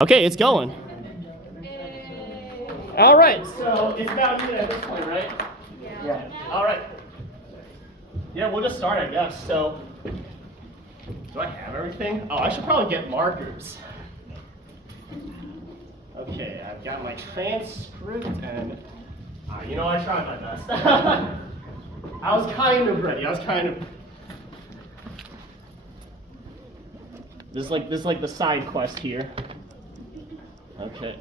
Okay, it's going. All right, so it's about you at this point, right? Yeah. All right. Yeah, we'll just start, I guess. So, do I have everything? Oh, I should probably get markers. Okay, I've got my transcript and, I tried my best. I was kind of ready. This is like the side quest here. Okay.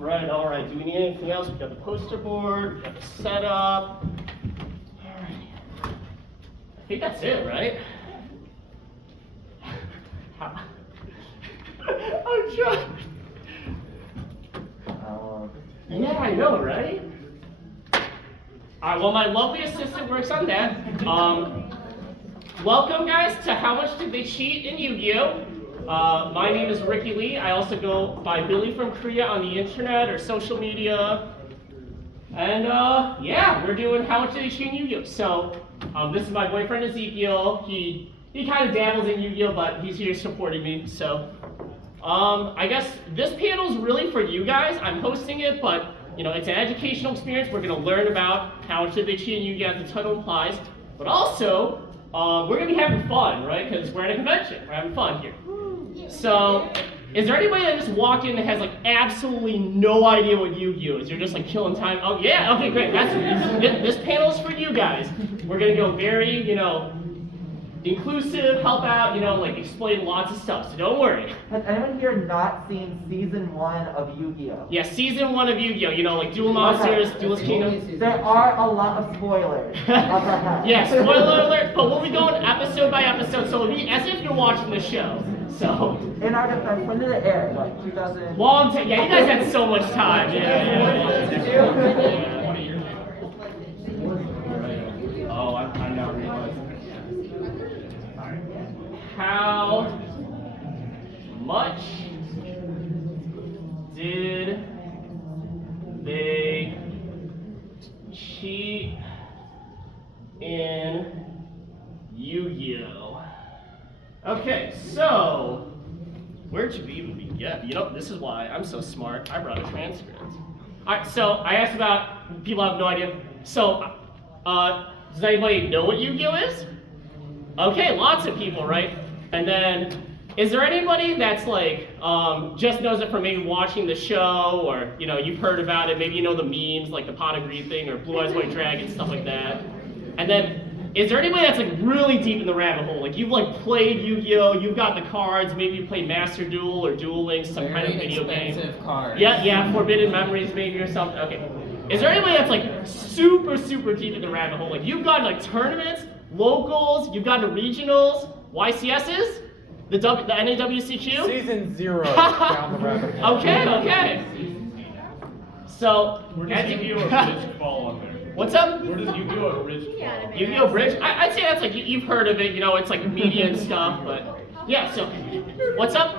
All right. Do we need anything else? We got the poster board, we got the setup. All right. I think that's it, right? I'm trying. Yeah, I know, right? All right, well, my lovely assistant works on that. Welcome, guys, to How Much Did They Cheat in Yu-Gi-Oh! My name is Ricky Lee. I also go by Billy from Korea on the internet or social media. And yeah, we're doing How Much Did They Cheat in Yu-Gi-Oh! So this is my boyfriend Yugioh. He kind of dabbles in Yu-Gi-Oh, but he's here supporting me. So I guess this panel is really for you guys. I'm hosting it, but it's an educational experience. We're going to learn about how much did they cheat in Yu-Gi-Oh! As the title implies, but also we're going to be having fun, right? Because we're at a convention. We're having fun here. So, is there anybody that just walked in that has like absolutely no idea what Yu-Gi-Oh! Is? You're just like killing time. Oh yeah, okay, great. This panel is for you guys. We're going to go very, inclusive, help out, like explain lots of stuff, so don't worry. Has anyone here not seen season 1 of Yu-Gi-Oh? Yeah, season 1 of Yu-Gi-Oh, like Duel Monsters, Duelist Kingdom. There are a lot of spoilers. Yeah, spoiler alert, but we'll be going episode by episode, so it'll be as if you're watching the show. So. In our defense, when did it air? Like 2000? Long time, yeah, you guys had so much time. Yeah. Oh, I'm not realizing. How much did they cheat in Yu-Gi-Oh? Okay, so where should we even begin? This is why I'm so smart. I brought a transcript. All right, so I asked about people have no idea. So, does anybody know what Yu-Gi-Oh is? Okay, lots of people, right? And then, is there anybody that's like, just knows it from maybe watching the show, or, you've heard about it, maybe you know the memes, like the pot of greed thing, or Blue Eyes White Dragon, stuff like that. And then, is there anybody that's like really deep in the rabbit hole? Like you've like played Yu-Gi-Oh, you've got the cards, maybe you play Master Duel or Duel Links, some kind of video game. Cards. Yeah, Forbidden Memories maybe or something. Okay. Is there anybody that's like super, super deep in the rabbit hole? Like you've got like tournaments, locals, you've got the regionals, YCSs, the NAWCQ? Season 0 down the rabbit hole. Okay. So, Where does Yu-Gi-Oh! Bridge fall on there? What's up? Where does Yu-Gi-Oh! Bridge fall? Yu-Gi-Oh! Bridge? I'd say that's like, you've heard of it, it's like media and stuff, but yeah, so, what's up?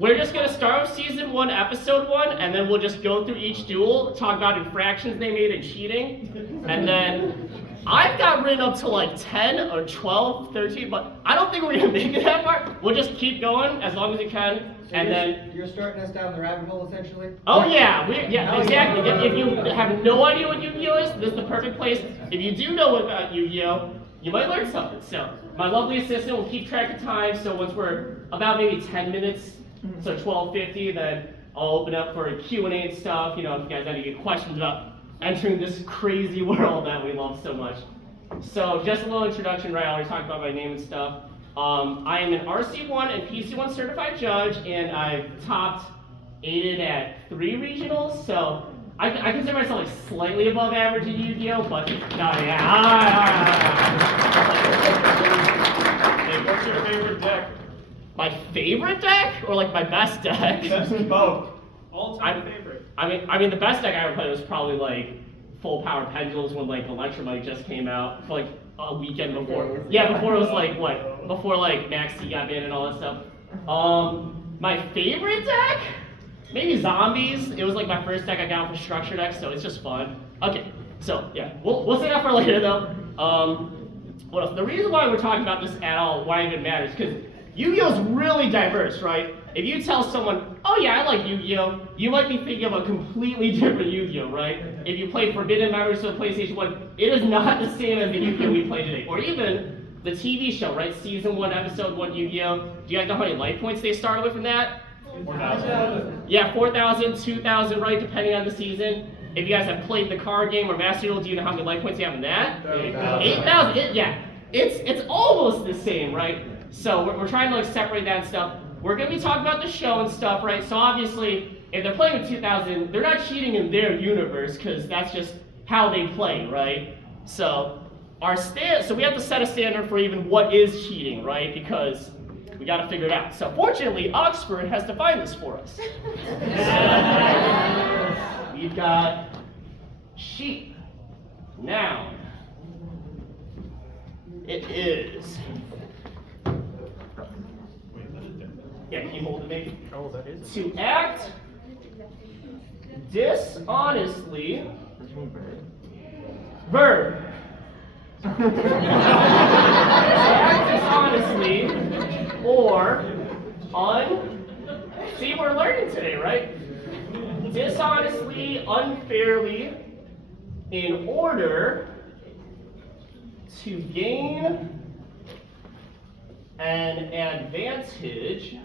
We're just going to start with season 1, episode 1, and then we'll just go through each duel, talk about infractions they made and cheating, and then I've got written up to like 10 or 12, 13, but I don't think we're going to make it that far. We'll just keep going as long as we can, So and then... You're starting us down the rabbit hole, essentially? Oh yeah, exactly. If you have no idea what Yu-Gi-Oh! Is, this is the perfect place. If you do know about Yu-Gi-Oh!, you might learn something. So, my lovely assistant will keep track of time, so once we're about maybe 10 minutes, so 12:50, then I'll open up for Q&A and stuff, if you guys have any questions about entering this crazy world that we love so much. So, just a little introduction, right? I already talked about my name and stuff. I am an RC1 and PC1 certified judge, and I've topped 8 at 3 regionals, so I consider myself like slightly above average in Yu-Gi-Oh, but no, yeah. Hey, what's your favorite deck? My favorite deck, or like my best deck? That's both. All-time favorite. I mean, the best deck I ever played was probably like Full Power Pendulums when like Electromite just came out for like a weekend before. Yeah, before it was like what? Before like Max T got banned and all that stuff. My favorite deck? Maybe Zombies. It was like my first deck I got for structure deck, so it's just fun. Okay, so yeah, we'll say that for later though. what else? The reason why we're talking about this at all, why it even matters, because Yu-Gi-Oh! Is really diverse, right? If you tell someone, oh yeah, I like Yu-Gi-Oh!, you might be thinking of a completely different Yu-Gi-Oh!, right? If you play Forbidden Memories for the PlayStation 1, it is not the same as the Yu-Gi-Oh! We play today. Or even the TV show, right? Season 1, Episode 1 Yu-Gi-Oh! Do you guys know how many life points they started with from that? 4,000. Yeah, 4,000, 2,000, right, depending on the season. If you guys have played the card game or Master Duel, do you know how many life points you have in that? 8,000. Yeah, it's almost the same, right? So we're trying to like separate that and stuff. We're going to be talking about the show and stuff, right? So obviously, if they're playing with 2,000, they're not cheating in their universe because that's just how they play, right? So so we have to set a standard for even what is cheating, right? Because we got to figure it out. So fortunately, Oxford has defined this for us. We've got sheep, noun. It is. Yeah, can you hold it maybe? Oh, that is. To act dishonestly. Verb. To act dishonestly or See, we're learning today, right? Dishonestly, unfairly, in order to gain an advantage,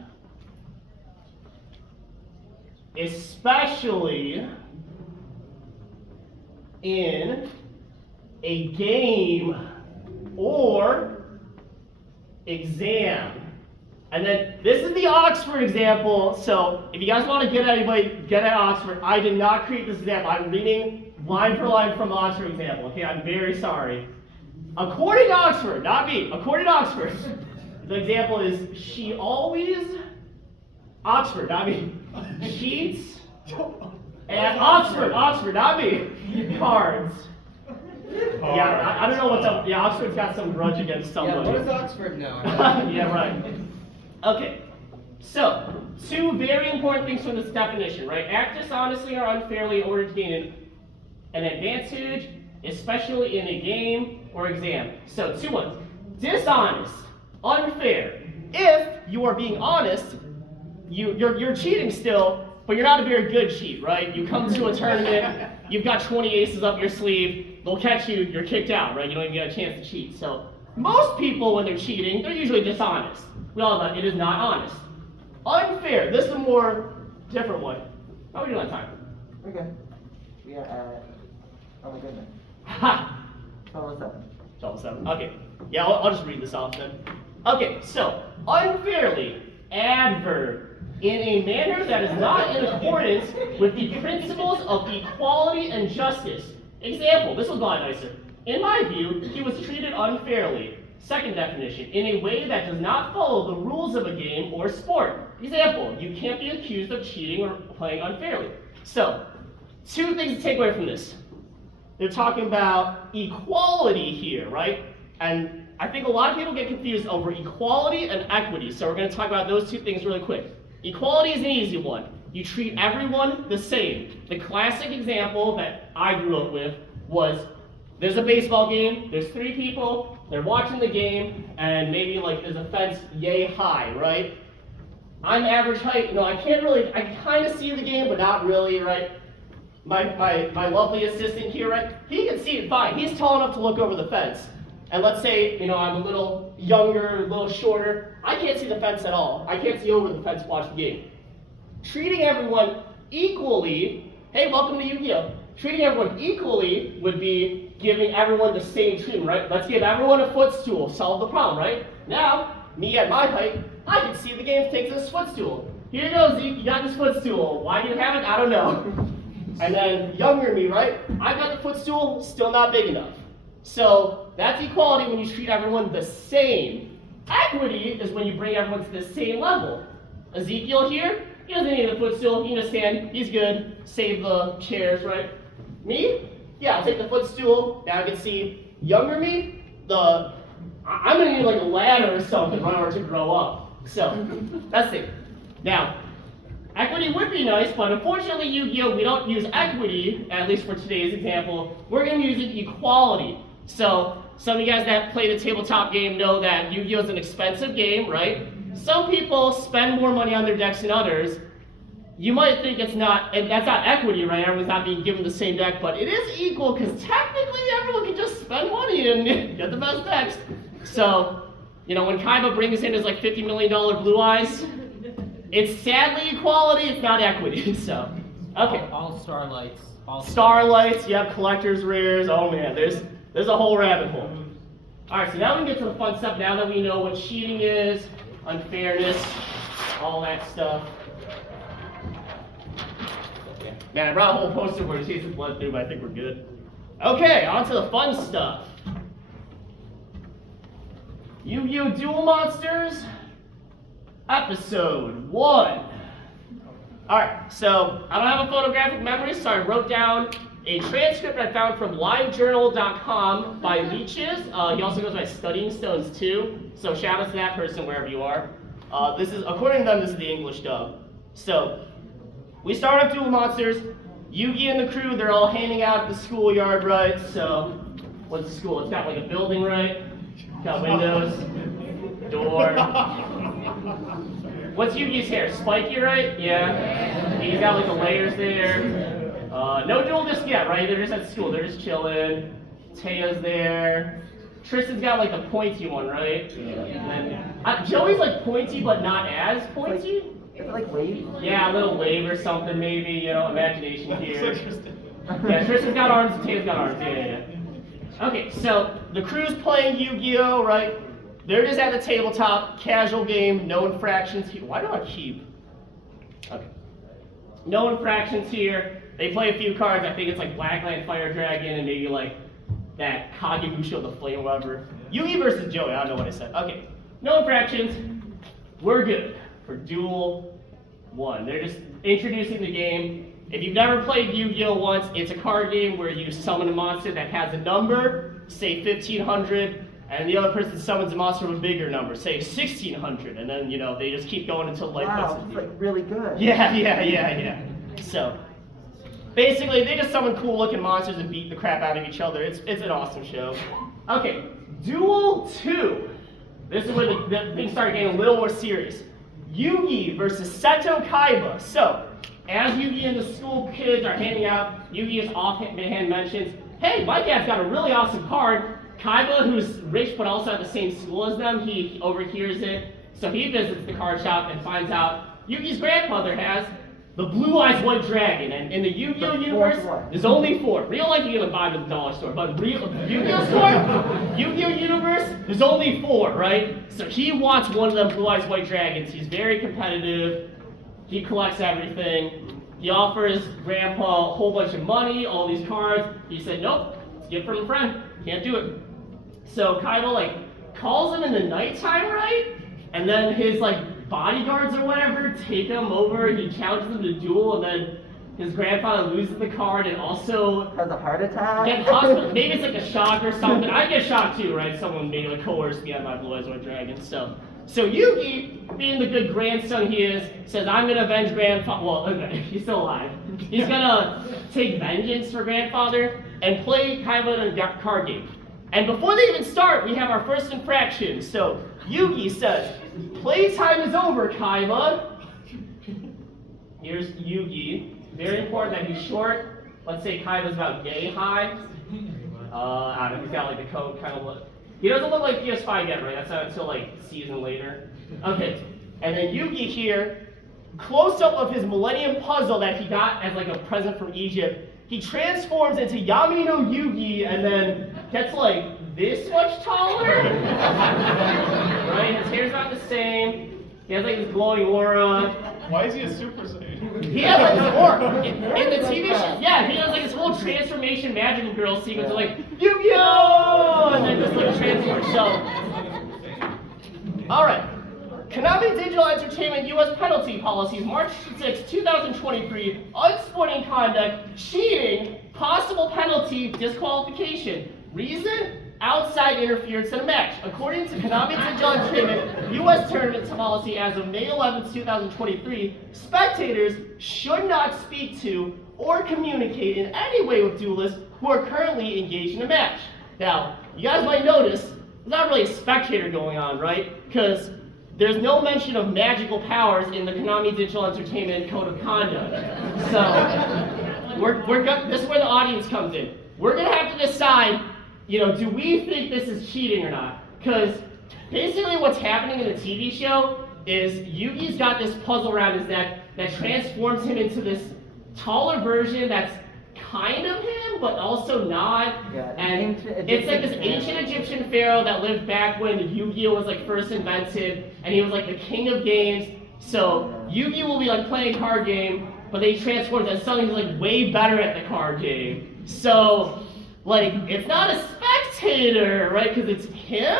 especially in a game or exam. And then this is the Oxford example. So if you guys want to get at anybody, get at Oxford. I did not create this example. I'm reading line for line from the Oxford example. Okay, I'm very sorry. According to Oxford, not me, according to Oxford, the example is she always, Oxford, not me, cheats at Oxford, not me, cards. Yeah, I don't know what's up. Yeah, Oxford's got some grudge against somebody. Yeah, what does Oxford know? Yeah, right. Okay, so two very important things from this definition, right? Act dishonestly or unfairly in order to gain an advantage, especially in a game or exam. So 2 ones. Dishonest, unfair. If you are being honest, you're cheating still, but you're not a very good cheat, right? You come to a tournament, you've got 20 aces up your sleeve, they'll catch you, you're kicked out, right? You don't even get a chance to cheat. So most people, when they're cheating, they're usually dishonest. We all know it is not honest. Unfair, this is a more different one. How are we doing on time? We're good. We are at, oh my goodness, Ha! 12:07. 12:07. Okay. Yeah, I'll just read this off then. Okay, so unfairly, adverb, in a manner that is not in accordance with the principles of equality and justice. Example, this was a lot nicer. In my view, he was treated unfairly. Second definition, in a way that does not follow the rules of a game or sport. Example, you can't be accused of cheating or playing unfairly. So, two things to take away from this. They're talking about equality here, right? And I think a lot of people get confused over equality and equity. So we're going to talk about those two things really quick. Equality is an easy one. You treat everyone the same. The classic example that I grew up with was, there's a baseball game, there's 3 people, they're watching the game, and maybe like there's a fence yay high, right? I'm average height, I kind of see the game, but not really, right? My lovely assistant here, right? He can see it fine. He's tall enough to look over the fence. And let's say, I'm a little younger, a little shorter. I can't see the fence at all. I can't see over the fence to watch the game. Treating everyone equally, hey, welcome to Yu-Gi-Oh! Treating everyone equally would be giving everyone the same treatment, right? Let's give everyone a footstool, solve the problem, right? Now, me at my height, I can see the game takes this footstool. Here you go, Zeke, you got this footstool. Why do you have it? I don't know. And then younger me, right? I got the footstool, still not big enough. So that's equality when you treat everyone the same. Equity is when you bring everyone to the same level. Ezekiel here, he doesn't need a footstool, he can just stand, he's good, save the chairs, right? Me? Yeah, I'll take the footstool, now I can see younger me, I'm gonna need like a ladder or something in order to grow up. So, that's it. Now, equity would be nice, but unfortunately Yu-Gi-Oh! We don't use equity, at least for today's example, we're gonna use equality. So, some of you guys that play the tabletop game know that Yu-Gi-Oh is an expensive game, right? Some people spend more money on their decks than others. You might think it's not, and that's not equity, right? Everyone's not being given the same deck, but it is equal because technically everyone can just spend money and get the best decks. So, when Kaiba brings in his like $50 million Blue Eyes, it's sadly equality, it's not equity. So, okay. All Starlights. Starlights, you have collector's rares. Oh man, there's a whole rabbit hole. All right, so now we can get to the fun stuff. Now that we know what cheating is, unfairness, all that stuff. Man, I brought a whole poster where it chases blood through, but I think we're good. Okay, on to the fun stuff. Yu-Gi-Oh! Duel Monsters, Episode 1. Alright, so I don't have a photographic memory, so I wrote down a transcript I found from livejournal.com by Leeches. He also goes by Studying Stones too, so shout out to that person wherever you are. This is, according to them, this is the English dub. So, we start off Duel Monsters. Yugi and the crew, they're all hanging out at the schoolyard, right? So, what's the school? It's got like a building, right? It's got windows, door. What's Yugi's hair? Spiky, right? Yeah. He's got like the layers there. No dual disc yet, right? They're just at school. They're just chilling. Taya's there. Tristan's got like the pointy one, right? Yeah. Joey's like pointy, but not as pointy. Is it like wave? Yeah, a little wave or something, maybe. Imagination here. Yeah, Tristan's got arms. And Taya's got arms. Yeah. Okay, so the crew's playing Yu-Gi-Oh, right? They're just at the tabletop, casual game, no infractions here. Why do I keep? Okay. No infractions here. They play a few cards. I think it's like Blackland Fire Dragon and maybe like that Kagebusha the Flame Weaver. Yugi versus Joey, I don't know what I said. Okay. No infractions. We're good for Duel 1. They're just introducing the game. If you've never played Yu-Gi-Oh once, it's a card game where you summon a monster that has a number, say 1500, and the other person summons a monster with a bigger number, say 1600, and then, they just keep going until life Wow, puts it's it like really good. Yeah. So, basically, they just summon cool-looking monsters and beat the crap out of each other. It's an awesome show. Okay, Duel 2. This is where the things start getting a little more serious. Yugi versus Seto Kaiba. So, as Yugi and the school kids are hanging out, Yugi is offhand mentions, hey, my dad's got a really awesome card. Kaiba, who's rich but also at the same school as them, he overhears it. So he visits the card shop and finds out Yugi's grandfather has the Blue Eyes White Dragon. And in the Yu-Gi-Oh universe, there's only 4. Real life, you can buy them at the dollar store. But Yu-Gi-Oh store, Yu-Gi-Oh universe, there's only 4, right? So he wants one of them Blue Eyes White Dragons. He's very competitive. He collects everything. He offers Grandpa a whole bunch of money, all these cards. He said, nope, it's a gift from a friend. Can't do it. So Kaiba calls him in the nighttime, right? And then his bodyguards or whatever take him over. He challenges them to duel, and then his grandfather loses the card and also Has a heart attack? gets hospital. Maybe it's like a shock or something. I get shocked too, right? Someone maybe coerced me on my Blue Eyes White Dragon. So Yugi, being the good grandson he is, says, I'm gonna avenge grandfather. Well, okay, he's still alive. He's gonna take vengeance for grandfather and play Kaiba in a card game. And before they even start, we have our first infraction. So Yugi says, playtime is over, Kaiba. Here's Yugi. Very important that he's short. Let's say Kaiba's about yay high. I don't know, he's got the coat kind of look. He doesn't look like PS5 yet, right? That's not until season later. Okay, and then Yugi here, close up of his Millennium Puzzle that he got as a present from Egypt. He transforms into Yamino Yugi and then gets this much taller. Right? His hair's not the same. He has this glowing aura. Why is he a Super Saiyan? He has this aura. In the TV show, yeah, he does this whole transformation magical girl sequence of Yugioh! And then just transforms. So, alright. Konami Digital Entertainment U.S. penalty policies, March 6, 2023, unsporting conduct, cheating, possible penalty, disqualification. Reason? Outside interference in a match. According to Konami Digital Entertainment U.S. tournament policy as of May 11, 2023, spectators should not speak to or communicate in any way with duelists who are currently engaged in a match. Now, you guys might notice there's not really a spectator going on, right? Because there's no mention of magical powers in the Konami Digital Entertainment Code of Conduct. So this is where the audience comes in. We're gonna have to decide, do we think this is cheating or not? Because basically what's happening in the TV show is Yugi's got this puzzle around his neck that transforms him into this taller version that's kind of him, but also not. Yeah, And it's like this ancient Egyptian pharaoh that lived back when Yu-Gi-Oh was like first invented, and he was like the king of games. So Yu-Gi-Oh will be like playing a card game, but then he transforms and suddenly he's like way better at the card game. So like it's not a spectator, right? Because it's him.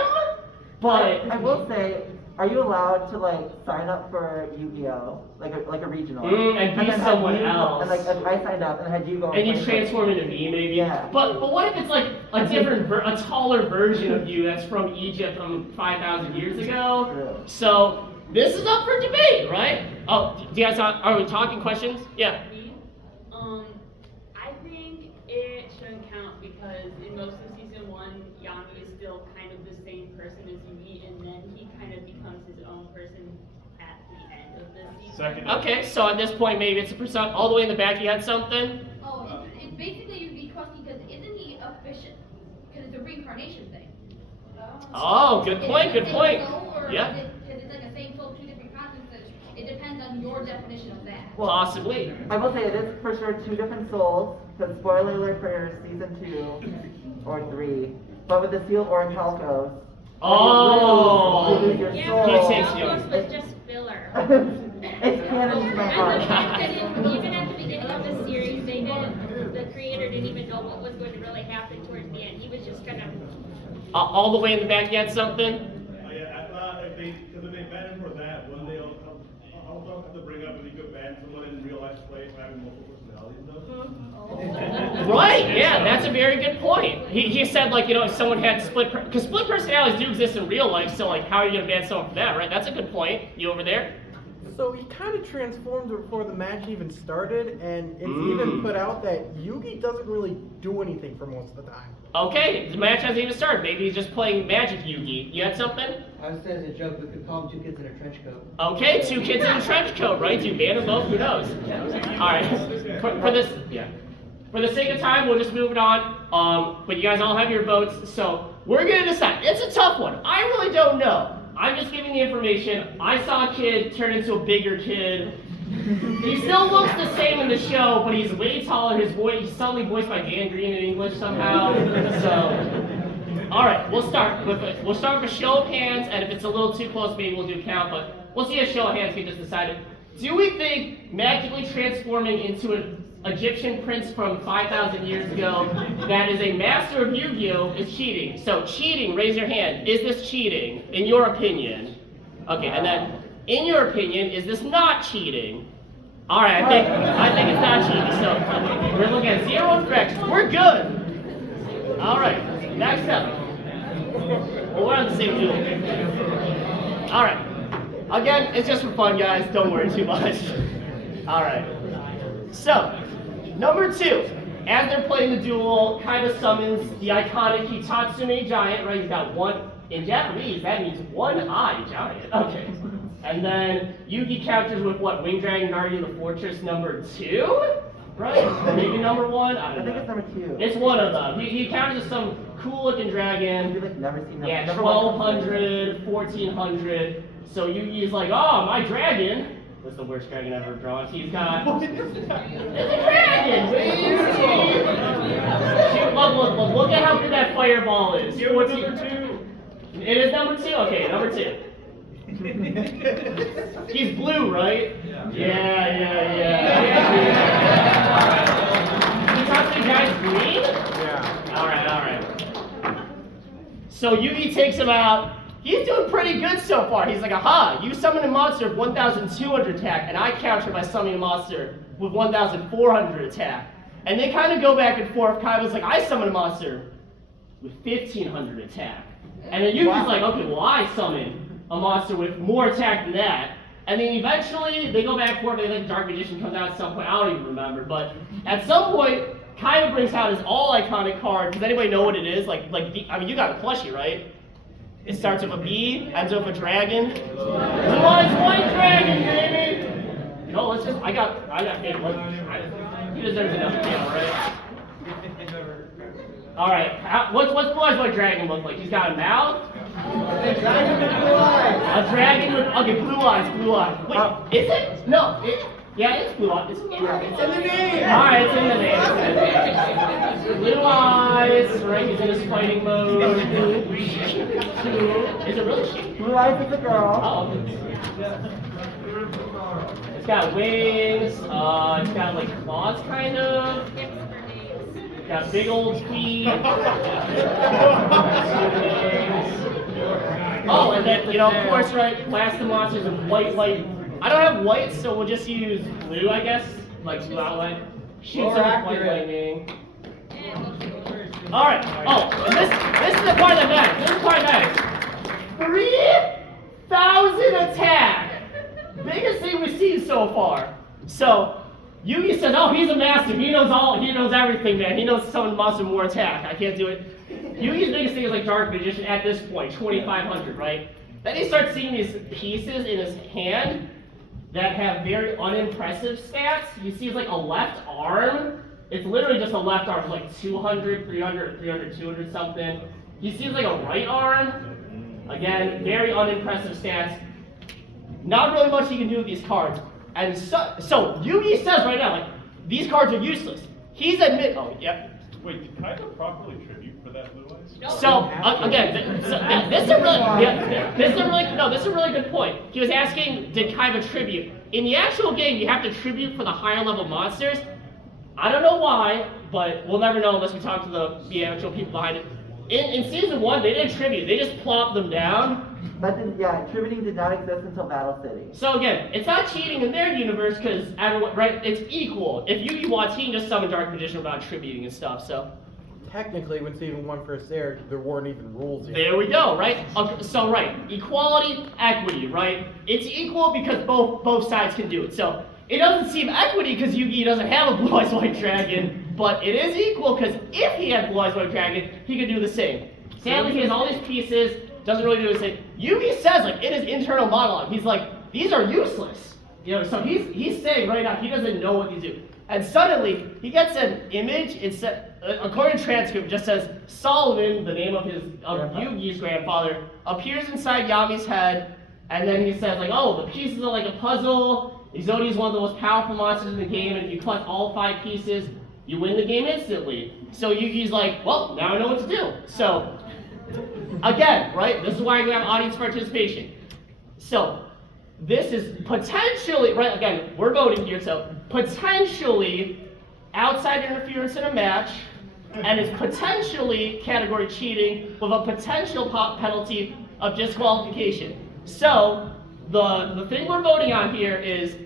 But I will say, are you allowed to like sign up for Yu-Gi-Oh, like a regional, and be then have someone you- else? And like if I signed up and had you go and you play, transform into me, maybe. Yeah. But what if it's like a different, a taller version of you that's from Egypt from 5,000 years ago? True. So this is up for debate, right? Oh, do you guys are we talking questions? Yeah. I think it shouldn't count because in most of season 1, Yami is still kind of the same person as Yugi, and then he kind of becomes his own person at the end of the season. Second. Okay, so at this point maybe it's a percent. All the way in the back, you had something. Oh, it basically you'd be crossing because isn't he a fish? Because it's a reincarnation thing. Oh, good point. Good point. Yeah. Because it's like a same soul, two different consciousness. It depends on your definition of that. Possibly. I will say it is for sure 2 different souls. Because spoiler alert for season 2 or 3. But with the Seal or Calcos, Oh. you lose your Yeah, soul. He takes you. Almost was just filler. It's canon to my heart. Even at the beginning of the series, the creator didn't even know what was going to really happen towards the end. He was just gonna. All the way in the back, you had something. Yeah, I thought if they ban him for that, one day I'll also have to bring up if he could ban someone in real life play for having multiple personalities though. Right, yeah, that's a very good point. He said, like, if someone had because split personalities do exist in real life, so, like, how are you going to ban someone for that, right? That's a good point. You over there? So he kind of transformed before the match even started, and it's even put out that Yugi doesn't really do anything for most of the time. Okay, the match hasn't even started. Maybe he's just playing Magic Yugi. You had something? I was saying as a joke, we could call him 2 kids in a trench coat. Okay, 2 kids in a trench coat, right? Do you ban them both? Who knows? All right, for this, yeah. For the sake of time, we'll just move it on. But you guys all have your votes, so we're gonna decide. It's a tough one. I really don't know. I'm just giving the information. I saw a kid turn into a bigger kid. He still looks the same in the show, but he's way taller. He's suddenly voiced by Dan Green in English somehow. So, all right, we'll start with a show of hands, and if it's a little too close, maybe we'll do a count. But we'll see a show of hands get this decided. Do we think magically transforming into an Egyptian prince from 5,000 years ago that is a master of Yu-Gi-Oh is cheating? So cheating, raise your hand. Is this cheating, in your opinion? Okay, and then, in your opinion, is this not cheating? All right, I think it's not cheating. So we're looking at 0 infractions. We're good. All right, next up. Well, we're on the same duel. All right. Again, it's just for fun, guys. Don't worry too much. All right. So, number 2. As they're playing the duel, Kaiba summons the iconic Hitatsune giant, right? He's got one, in Japanese, that means one-eye giant. Okay. And then Yugi counters with what? Wing Dragon Guardian of the Fortress number 2? Right? Or maybe number 1? I I don't think know. it's number 2. It's one of them. He counters with some cool-looking dragon. You've like never seen Yeah, number 1200, 1400. So Yugi's like, oh, my dragon. What's the worst dragon I've ever drawn? He's got. It's a dragon! Shoot, look at how good that fireball is. Give it number 2. It is number 2? Okay, number 2. He's blue, right? Yeah. You talk to the guy's green? Yeah. All right. So Yugi takes him out. He's doing pretty good so far. He's like, aha, you summon a monster with 1,200 attack, and I counter by summoning a monster with 1,400 attack. And they kind of go back and forth. Kaiba's like, I summon a monster with 1,500 attack. And then Yugi's like, okay, well, I summon a monster with more attack than that. And then eventually, they go back and forth. I think Dark Magician comes out at some point. I don't even remember. But at some point, Kaiba brings out his all iconic card. Does anybody know what it is? I mean, you got a plushie, right? It starts with a B, ends with a dragon. Blue Eyes White Dragon, baby! No, let's just, I got him. He deserves another kill, right? Alright, what's Blue Eyes White Dragon look like? He's got a mouth? A dragon with blue eyes. A dragon with, okay, blue eyes. Wait, is it? No, yeah, it's blue eyes. It's in the name. Alright, it's in the name. Blue eyes, right? He's in his fighting mode. Is it really she? Blue eyes is a girl. Oh, it's got wings. It's got like claws, kind of. Got big old feet. Oh, and then, you know, of course, right, blast the monsters with white light. I don't have white, so we'll just use blue, I guess. Like blue outline. Shoots them with white lightning. Alright, oh, and this is the part that matters. 3,000 attack! Biggest thing we've seen so far. So, Yugi says, oh, he's a master. He knows everything, man. He knows summon monster with more attack. I can't do it. Yugi's biggest thing is like Dark Magician at this point, 2,500, right? Then he starts seeing these pieces in his hand that have very unimpressive stats. You see it's like a left arm. It's literally just a left arm, like 200, 300, 300, 200 something. He sees like a right arm. Again, very unimpressive stats. Not really much he can do with these cards. And so Yugi says right now, like, these cards are useless. He's oh, yep. Wait, did Kaiba properly tribute for that blue eyes? So again, this is a really good point. He was asking, did Kaiba tribute? In the actual game, you have to tribute for the higher level monsters. I don't know why, but we'll never know unless we talk to the actual people behind it. In season 1, they didn't tribute. They just plopped them down. But yeah, tributing did not exist until Battle City. So again, it's not cheating in their universe because everyone, right? It's equal. If Yugi wants, he can just summon Dark Magician without tributing and stuff. So Technically, when season 1 first aired, there weren't even rules yet. there we go, right? Okay, so right, equality, equity, right? It's equal because both sides can do it. So it doesn't seem equity because Yugi doesn't have a Blue Eyes White Dragon, but it is equal because if he had Blue Eyes White Dragon, he could do the same. Sadly, he has all these pieces. Doesn't really do the same. Yugi says, like, in his internal monologue, he's like, these are useless. You know, so he's saying right now, he doesn't know what these do. And suddenly, he gets an image, according to transcript, it just says, Solomon, the name of Yugi's grandfather, appears inside Yami's head, and then he says, like, oh, the pieces are like a puzzle. Exodia is one of the most powerful monsters in the game, and if you collect all 5 pieces, you win the game instantly. So Yugi's like, well, now I know what to do. So, again, right, this is why we have audience participation. So, this is potentially, right, again, we're voting here, so potentially outside interference in a match, and it's potentially category cheating with a potential penalty of disqualification. So, the thing we're voting on here is,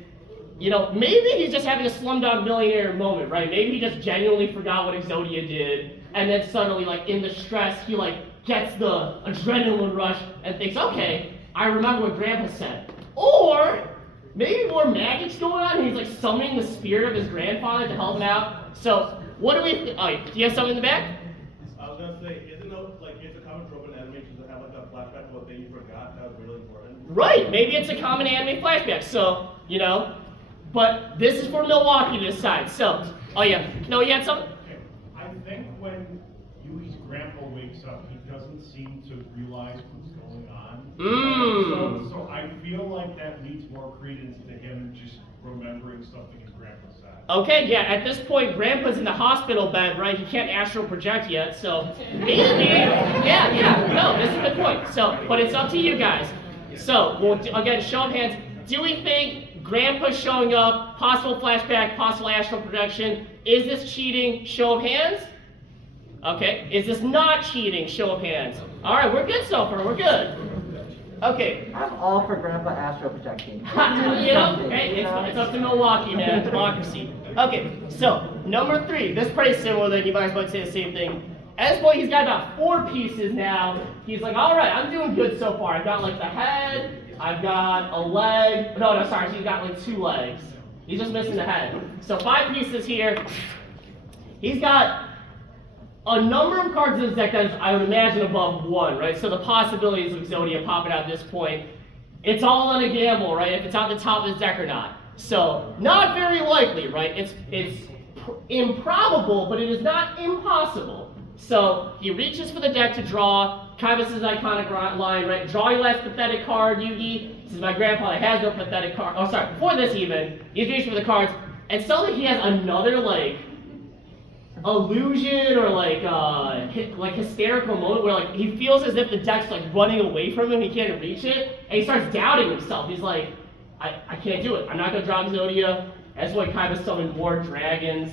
you know, maybe he's just having a Slumdog Millionaire moment, right? Maybe he just genuinely forgot what Exodia did, and then suddenly, like, in the stress, he, like, gets the adrenaline rush and thinks, okay, I remember what Grandpa said. Or maybe more magic's going on, and he's, like, summoning the spirit of his grandfather to help him out. So, what do we do you have something in the back? I was gonna say, isn't it like it's a common trope in animations to have like a flashback of a thing you forgot that was really important? Right, maybe it's a common anime flashback, so, you know. But this is for Milwaukee this side, so, oh yeah, no, you had something? I think when Yui's grandpa wakes up, he doesn't seem to realize what's going on. So I feel like that leads more credence to him just remembering something his grandpa said. Okay, yeah, at this point, Grandpa's in the hospital bed, right? He can't astral project yet, so maybe, no, this is a good point. So, but it's up to you guys. So, we'll, again, show of hands. Do we think Grandpa showing up, possible flashback, possible astral projection, is this cheating? Show of hands? Okay, is this not cheating? Show of hands. All right, we're good so far, we're good. Okay. I'm all for Grandpa astral projecting. You know, hey, it's up to Milwaukee, man, democracy. Okay, so, number 3, this is pretty similar, then you might as well say the same thing. At this point, he's got about 4 pieces now. He's like, all right, I'm doing good so far. I've got like the head, I've got a leg. No, sorry, he's got like 2 legs. He's just missing the head. So 5 pieces here. he's got a number of cards in his deck that is, I would imagine, above 1, right? So the possibilities of Exodia popping out at this point, it's all on a gamble, right? If it's at the top of his deck or not. So not very likely, right? It's improbable, but it is not impossible. So he reaches for the deck to draw. Kaiba's iconic line, right? Draw your last pathetic card, Yugi. This is my grandpa that has no pathetic card. Oh, sorry, before this even, he's reaching for the cards, and suddenly he has another, like, illusion or like hysterical moment where like he feels as if the deck's like running away from him, he can't reach it, and he starts doubting himself. He's like, I can't do it. I'm not gonna draw Exodia. That's why Kaiba summoned more dragons.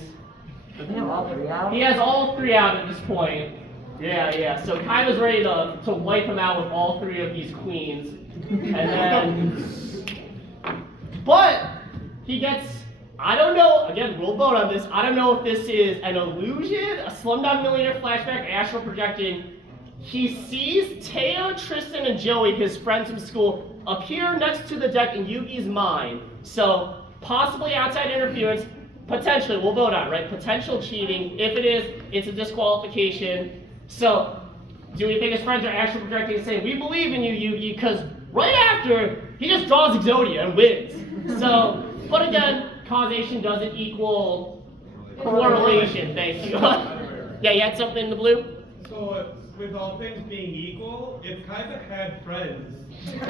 Does he have all 3 out? He has all 3 out at this point. Yeah. So Kaiba's ready to wipe him out with all 3 of these queens. And then, but he gets, I don't know, again, we'll vote on this. I don't know if this is an illusion, a Slumdog Millionaire flashback, astral projecting. He sees Teo, Tristan, and Joey, his friends from school, appear next to the deck in Yugi's mind. So, possibly outside interference, potentially, we'll vote on it, right? Potential cheating. If it is, it's a disqualification. So, do we think his friends are actually projecting and saying, we believe in you, Yugi, because right after, he just draws Exodia and wins. So, but again, causation doesn't equal correlation, thank you. Yeah, you had something in the blue? So, with all things being equal, if Kaiba had friends. And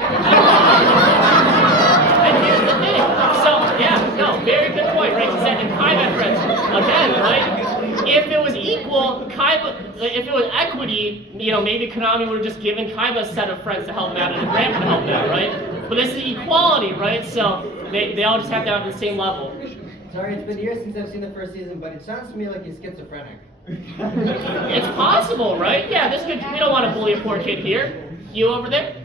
here's the thing. So, yeah, no, very good point, right? He said if Kaiba had friends. Again, right? If it was equal, if it was equity, you know, maybe Konami would have just given Kaiba a set of friends to help him out and a grandpa to help him out, right? But this is equality, right? So they all just have to have the same level. Sorry, it's been years since I've seen the first season, but it sounds to me like he's schizophrenic. It's possible, right? Yeah, this could. We don't want to bully a poor kid here. You over there?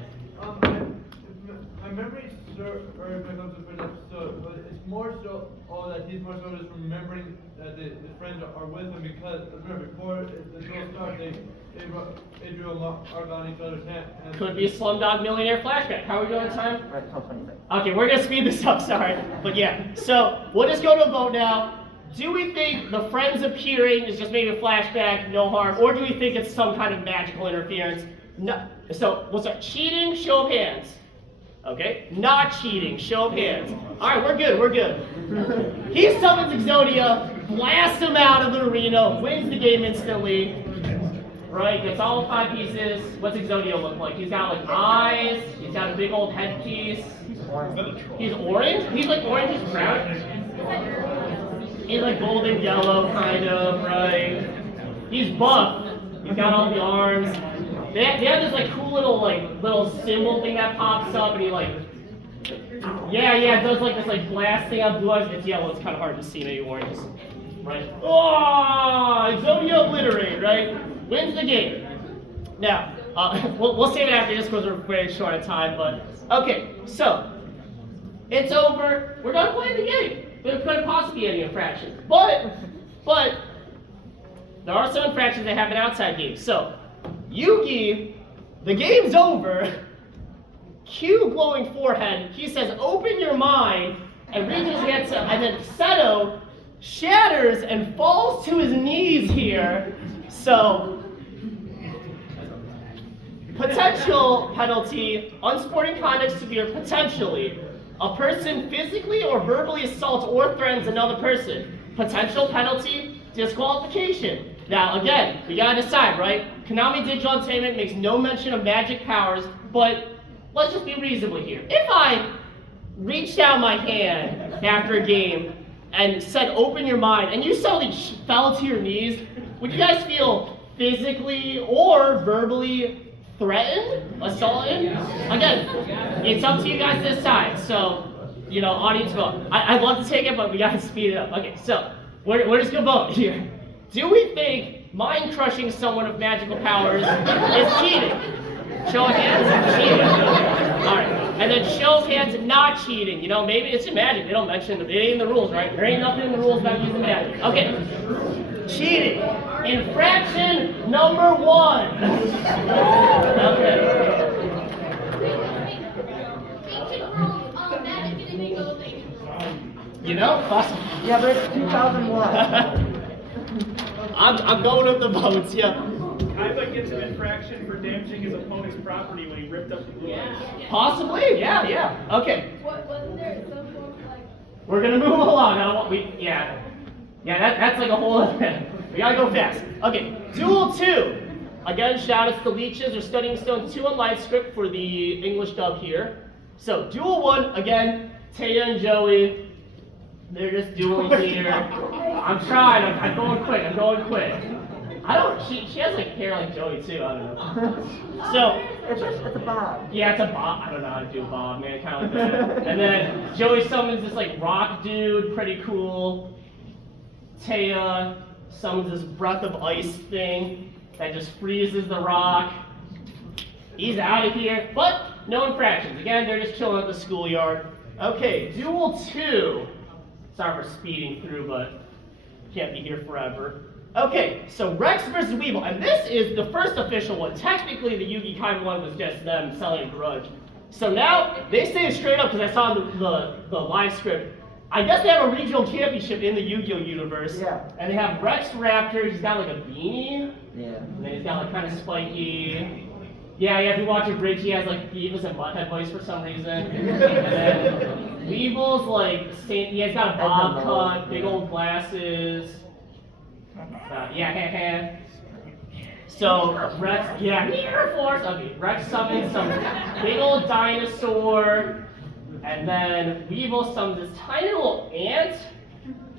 My memory is so when it comes to the first episode, but it's more so that he's more so just remembering that his friends are with him because remember before the show started, they drew a mark on each other's hand. Could be a Slumdog Millionaire flashback. How are we doing on time? Right, till 26. Okay, we're gonna speed this up. Sorry, but yeah. So we'll just go to a vote now. Do we think the friends appearing is just maybe a flashback, no harm, or do we think it's some kind of magical interference? No. So we'll start. Cheating, show of hands. Okay. Not cheating, show of hands. All right, we're good. He summons Exodia, blasts him out of the arena, wins the game instantly. Right, gets all 5 pieces. What's Exodia look like? He's got like eyes. He's got a big old headpiece. He's orange. He's like orange. He's brown. He's like golden yellow, kind of, right? He's buff. He's got all the arms. They have this like cool little symbol thing that pops up, and he like, it does like this like blast thing on blue eyes. It's yellow. It's kind of hard to see. Maybe orange, right? Oh, Exodia obliterate, right? Wins the game. Now, we'll save it after this because we're very short of time. But okay, so it's over. We're done playing the game. There couldn't possibly be any infractions. But there are some infractions that happen outside games. So, Yugi, the game's over. Cue glowing forehead. He says, "Open your mind," and reaches gets and then Seto shatters and falls to his knees here. So, potential penalty: unsporting conduct severe. Potentially. A person physically or verbally assaults or threatens another person. Potential penalty, disqualification. Now, again, we gotta decide, right? Konami Digital Entertainment makes no mention of magic powers, but let's just be reasonable here. If I reached out my hand after a game and said, "Open your mind," and you suddenly fell to your knees, would you guys feel physically or verbally threatened, assaulted? Again, it's up to you guys to decide. So, audience vote. I'd love to take it, but we gotta speed it up. Okay, so we're just gonna vote here. Do we think mind crushing someone with magical powers is cheating? Show of hands, cheating. All right, and then show of hands, not cheating. Maybe it's in magic. They don't mention it ain't in the rules, right? There ain't nothing in the rules about using magic. Okay, cheating. Infraction number 1. Okay. Magic didn't go Possible. Yeah, but it's 2001. I'm going with the votes, yeah. Kaiba gets an infraction for damaging his opponent's property when he ripped up the blue ice. Possibly, yeah. Okay. Wasn't there some form of like? We're gonna move along. I don't want that's like a whole other thing. We gotta go fast. Okay, Duel 2. Again, shout outs to Leeches or Studying Stone 2 on live script for the English dub here. So, Duel 1, again, Taya and Joey. They're just dueling here. I'm trying, I'm going quick. She has like hair like Joey too, I don't know. So, It's a bob. yeah, it's a bob. I don't know how to do a bob, man, kind of like that. And then Joey summons this like rock dude, pretty cool. Taya summons this breath of ice thing that just freezes the rock. He's out of here, but no infractions. Again, they're just chilling at the schoolyard. Okay, Duel 2. Sorry for speeding through, but can't be here forever. Okay, so Rex versus Weevil, and this is the first official one. Technically, the Yugi Kaiba one was just them selling a grudge. So now, they say it straight up, because I saw the live script. I guess they have a regional championship in the Yu-Gi-Oh universe. Yeah. And they have Rex Raptor, he's got like a beanie. Yeah. And then he's got like kind of spiky. Yeah, if you watch a bridge, he has like Beavis and Butthead voice for some reason. And then Weevil's like, he has got a bob cut, big old glasses. So Rex, Mirror Force. Okay, Rex summons some big old dinosaur, and then Weevil summons this tiny little ant.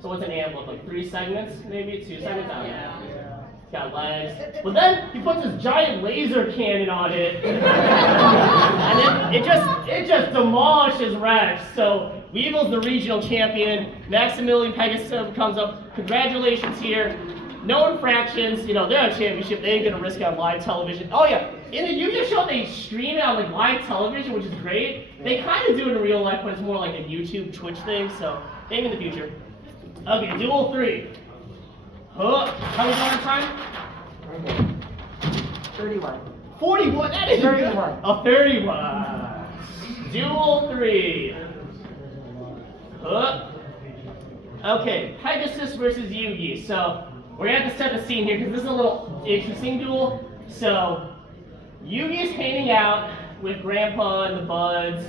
So what's an ant look like? 3 segments, maybe 2 segments. I don't know. It's got legs, but then he puts this giant laser cannon on it, and then it just demolishes Rex. So Weevil's the regional champion. Maximilian Pegasus comes up. Congratulations here. No infractions, they're on a championship, they ain't gonna risk it on live television. Oh yeah, in the Yu-Gi-Oh show, they stream it on like live television, which is great. They kind of do it in real life, but it's more like a YouTube, Twitch thing, so maybe in the future. Okay, Duel 3. How many time? Okay. 31. 41, that is 31. A 31. Duel 3. Okay, Pegasus versus Yugi. So, we're gonna have to set the scene here because this is a little interesting duel. So, Yugi's hanging out with Grandpa and the Buds,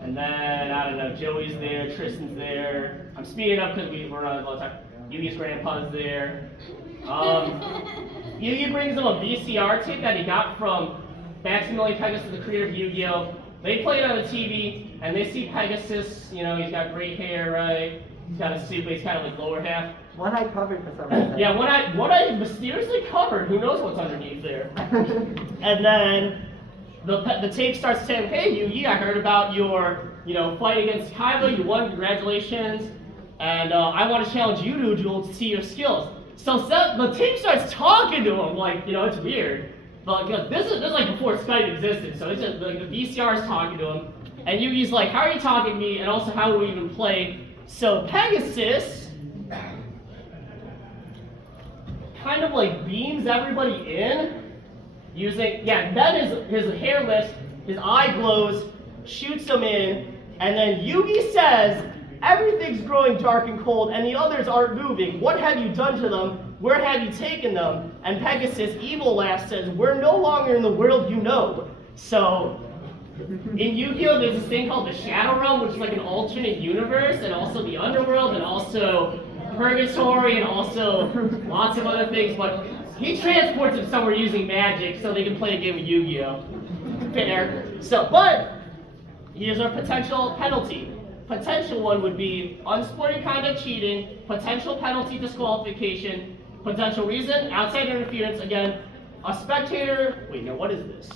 and then, I don't know, Joey's there, Tristan's there. I'm speeding up because we're running a lot of time. Yugi's grandpa's there. Yugi brings him a VCR tape that he got from Maximilian Pegasus, the creator of Yu-Gi-Oh! They play it on the TV, and they see Pegasus, he's got great hair, right? He's got a suit, but he's kind of like lower half. One eye covered for some reason. Yeah, one eye mysteriously covered. Who knows what's underneath there? And then the tape starts saying, "Hey, Yugi, I heard about your, fight against Kaiba. You won. Congratulations. And I want to challenge you to a duel to see your skills." So the tape starts talking to him, like, it's weird. But this is like before Skype existed, so it's just like the VCR is talking to him, and Yugi's like, "How are you talking to me? And also, how will we even play?" So Pegasus kind of like beams everybody in using, then his hair lifts, his eye glows, shoots them in, and then Yugi says, "Everything's growing dark and cold, and the others aren't moving. What have you done to them? Where have you taken them?" And Pegasus, evil laugh, says, "We're no longer in the world you know." So, in Yu-Gi-Oh! There's this thing called the Shadow Realm, which is like an alternate universe, and also the underworld, and also Purgatory, and also lots of other things, but he transports him somewhere using magic so they can play a game of Yu-Gi-Oh! Fair. So, but here's our potential penalty. Potential one would be unsporting conduct, cheating, potential penalty, disqualification, potential reason, outside interference, again, a spectator, wait, no, what is this?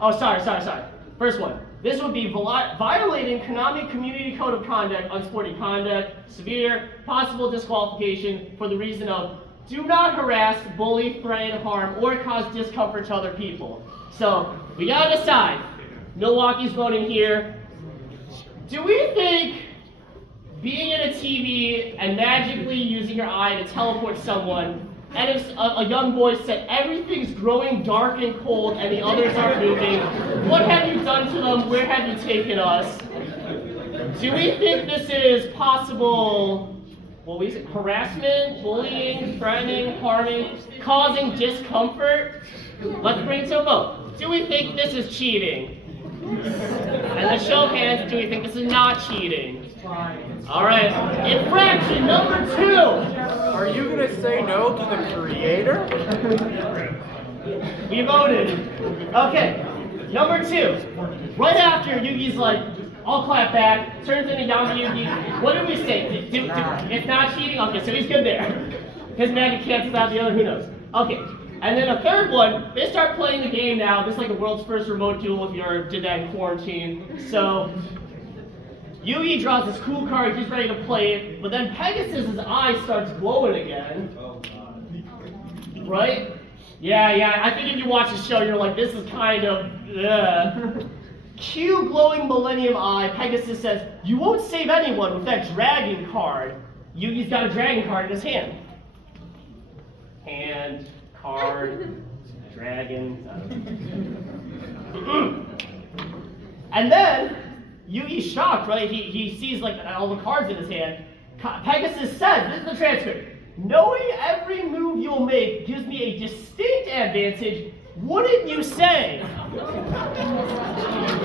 Oh, sorry. First one. This would be violating Konami Community Code of Conduct, unsporting conduct, severe, possible disqualification for the reason of do not harass, bully, threaten, harm, or cause discomfort to other people. So, we gotta decide. Milwaukee's voting here. Do we think being in a TV and magically using your eye to teleport someone, and if a young boy said, "Everything's growing dark and cold and the others aren't moving, what have you done to them? Where have you taken us?" Do we think this is possible what we say, harassment, bullying, threatening, harming, causing discomfort. Let's bring it to a vote. Do we think this is cheating? And the show of hands, do we think this is not cheating? All right, infraction number 2. Are you gonna say no to the creator? We voted. Okay, number 2. Right after Yugi's like, I'll clap back, turns into Yami Yugi. What did we say? It's not cheating? Okay, so he's good there. His magic cancels out the other, who knows? Okay, and then a third one, they start playing the game now. This is like the world's first remote duel if you ever did that in quarantine. So, Yugi draws this cool card, he's ready to play it, but then Pegasus' eye starts glowing again. Right? Yeah, I think if you watch the show, you're like, this is kind of, Cue glowing Millennium Eye, Pegasus says, you won't save anyone with that dragon card. Yugi's got a dragon card in his hand. Hand, card, dragon. And then, Yugi's shocked, right? He sees like all the cards in his hand. Pegasus says, this is the transcript, knowing every move you'll make gives me a distinct advantage. Wouldn't you say?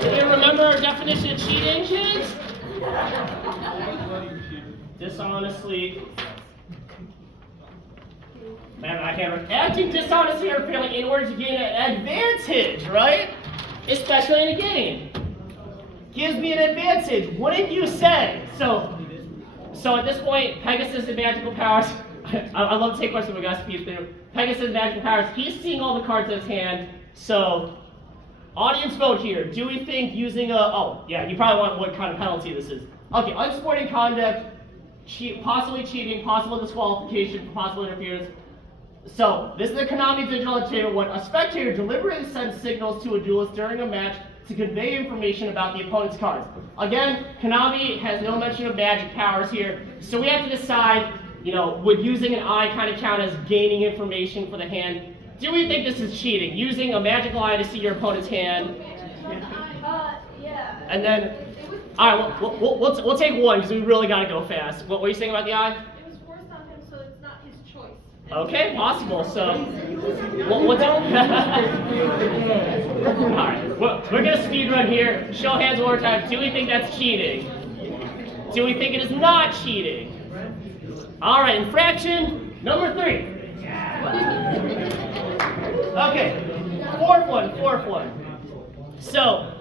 Do you remember our definition of cheating, kids? Dishonestly. Man, I can't remember. Acting dishonestly or fairly in order to gain an advantage, right? Especially in a game. Gives me an advantage. Wouldn't you say? So at this point, Pegasus' magical powers. I love to take questions we got to speed through. Pegasus' magical powers. He's seeing all the cards in his hand. So, audience vote here. Do we think using a? Oh, yeah. You probably want what kind of penalty this is. Okay, unsporting conduct, possibly cheating, possible disqualification, possible interference. So, this is the Konami Digital Entertainment one. A spectator deliberately sends signals to a duelist during a match to convey information about the opponent's cards. Again, Konami has no mention of magic powers here, so we have to decide, would using an eye kind of count as gaining information for the hand? Do we think this is cheating? Using a magical eye to see your opponent's hand? Yeah. And then, all right, we'll take one because we really got to go fast. What were you saying about the eye? It was forced on him, so it's not his choice. Okay, possible. So, what's all right, we're gonna speed run here. Show hands one more time. Do we think that's cheating? Do we think it is not cheating? All right, infraction number 3. Okay, fourth one. So,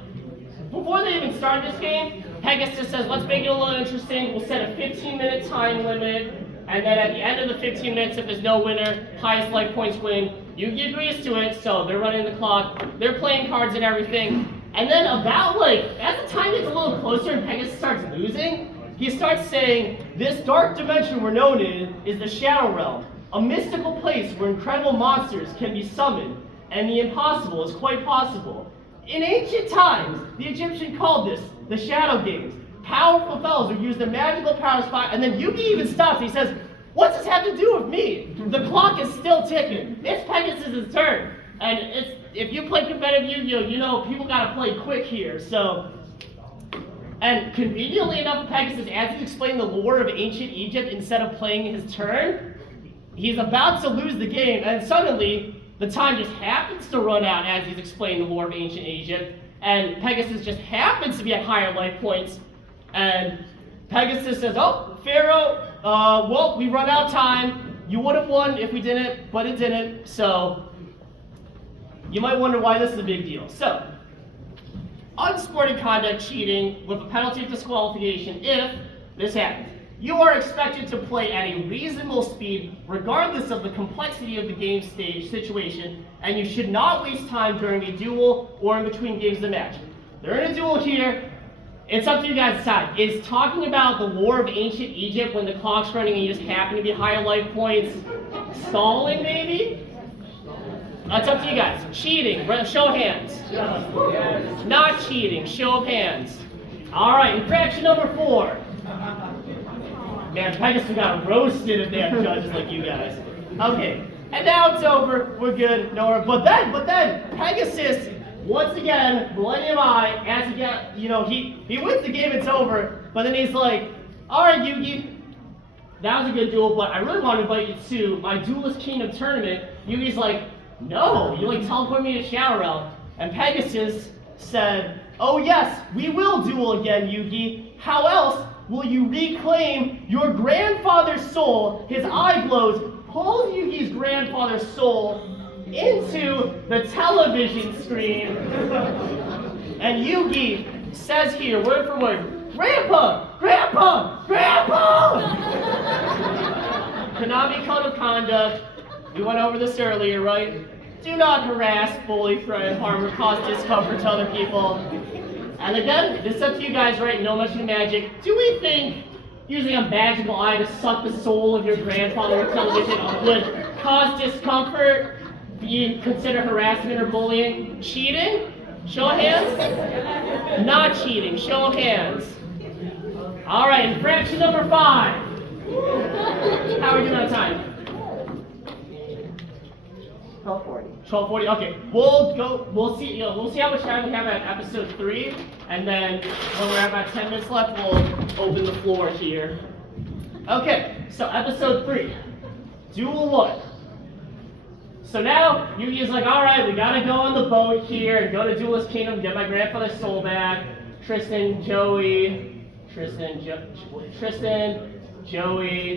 before they even start this game, Pegasus says, let's make it a little interesting. We'll set a 15-minute time limit. And then at the end of the 15 minutes, if there's no winner, highest life points win. Yugi agrees to it, so they're running the clock. They're playing cards and everything. And then about as the time gets a little closer and Pegasus starts losing, he starts saying, this dark dimension we're known in is the Shadow Realm, a mystical place where incredible monsters can be summoned, and the impossible is quite possible. In ancient times, the Egyptian called this the Shadow Games. Powerful fellows who use their magical powers, and then Yugi even stops. He says, what's this have to do with me? The clock is still ticking. It's Pegasus' turn. And if you play competitive Yu-Gi-Oh, people gotta play quick here. So, and conveniently enough, Pegasus, as he's explaining the lore of ancient Egypt, instead of playing his turn, he's about to lose the game, and suddenly, the time just happens to run out as he's explaining the lore of ancient Egypt, and Pegasus just happens to be at higher life points. And Pegasus says, oh, Pharaoh, well, we run out of time. You would have won if we didn't, but it didn't. So, you might wonder why this is a big deal. So, unsporting conduct cheating with a penalty of disqualification if this happens. You are expected to play at a reasonable speed regardless of the complexity of the game stage situation, and you should not waste time during a duel or in between games of the match. They're in a duel here. It's up to you guys to decide. Is talking about the lore of ancient Egypt when the clock's running and you just happen to be higher life points stalling, maybe? That's up to you guys. Cheating, show of hands. Not cheating, show of hands. All right, infraction number 4. Man, Pegasus got roasted if they have judges like you guys. Okay, and now it's over. We're good. No more. But then Pegasus, once again, Millennium Eye, as he got, he wins the game. It's over. But then he's like, all right, Yugi, that was a good duel, but I really want to invite you to my Duelist Kingdom tournament. Yugi's like, no, you like teleport me to Shadow Realm. And Pegasus said, oh yes, we will duel again, Yugi. How else will you reclaim your grandfather's soul? His eye glows, pulls Yugi's grandfather's soul into the television screen. And Yugi says here, word for word, Grandpa! Grandpa! Grandpa! Konami Code of Conduct. We went over this earlier, right? Do not harass, bully, threaten, harm, or cause discomfort to other people. And again, this is up to you guys, right? No mention magic. Do we think using a magical eye to suck the soul of your grandfather with television would cause discomfort? Be considered harassment or bullying? Cheating? Show of hands? Not cheating. Show of hands. All right, infraction number 5. How are we doing on time? 12:40. 12:40. Okay, we'll see. We'll see how much time we have at episode 3, and then when we're at about 10 minutes left, we'll open the floor here. Okay, so episode 3, Duel 1. So now Yugi's like, all right, we gotta go on the boat here and go to Duelist Kingdom, get my grandfather's soul back. Tristan, Joey,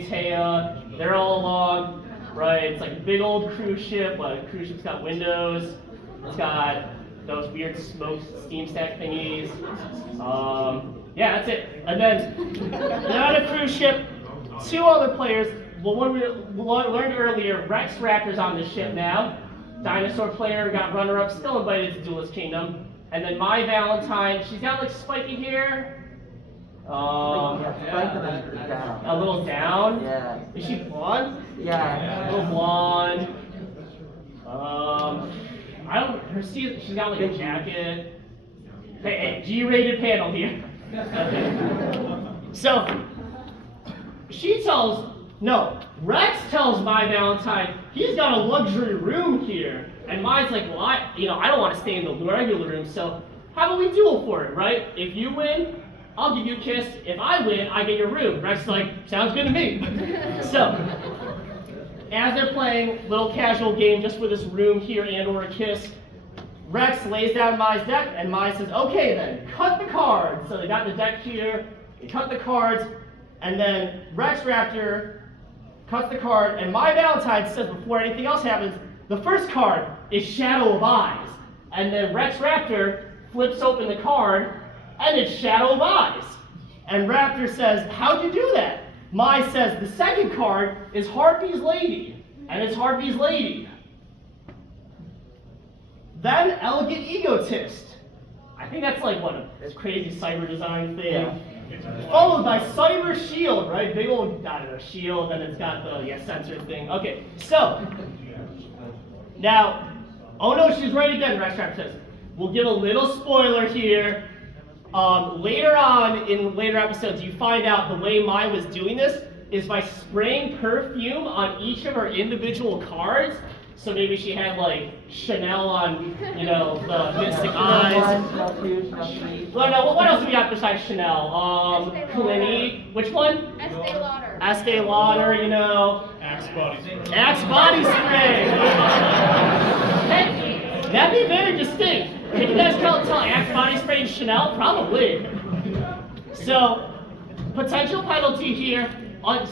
Taya, they're all along. Right, it's like a big old cruise ship, but a cruise ship's got windows, it's got those weird smoke steam stack thingies. Yeah, that's it. And then they're on a cruise ship, 2 other players. Well, one we learned earlier, Rex Raptor's on the ship now. Dinosaur player got runner-up, still invited to Duelist Kingdom. And then My Valentine, she's got like spiky hair. Down. A little down? Yeah. Is she blonde? Yeah. A little blonde. She's got like a jacket. Hey, G-rated panel here. Okay. So, Rex tells My Valentine, he's got a luxury room here. And Mai's like, well, I don't want to stay in the regular room, so how about we duel for it, right? If you win, I'll give you a kiss. If I win, I get your room. Rex's like, sounds good to me. So, as they're playing, little casual game just for this room here and or a kiss, Rex lays down Mai's deck, and Mai says, okay then, cut the cards. So they got the deck here, they cut the cards, and then Rex Raptor cuts the card, and My Valentine says before anything else happens, the first card is Shadow of Eyes. And then Rex Raptor flips open the card, and it's Shadow of Eyes. And Raptor says, how'd you do that? Mai says, the second card is Harpy's Lady, and it's Harpy's Lady. Then Elegant Egotist. I think that's like this crazy cyber design thing. Yeah. Followed by Cyber Shield, right? Big old, shield, and it's got the sensor thing. Okay, so, now, oh no, she's right again, Rex Raptor says. We'll give a little spoiler here. Later on, in later episodes, you find out the way Mai was doing this is by spraying perfume on each of her individual cards. So maybe she had like Chanel on, the Mystic Eyes. Well, no, what else do we got besides Chanel? Clinique. Which one? Estee Lauder. Estee Lauder, Axe body spray. Axe body spray. Hey, that'd be very distinct. Can you guys tell Axe body spray and Chanel? Probably. So, potential penalty here.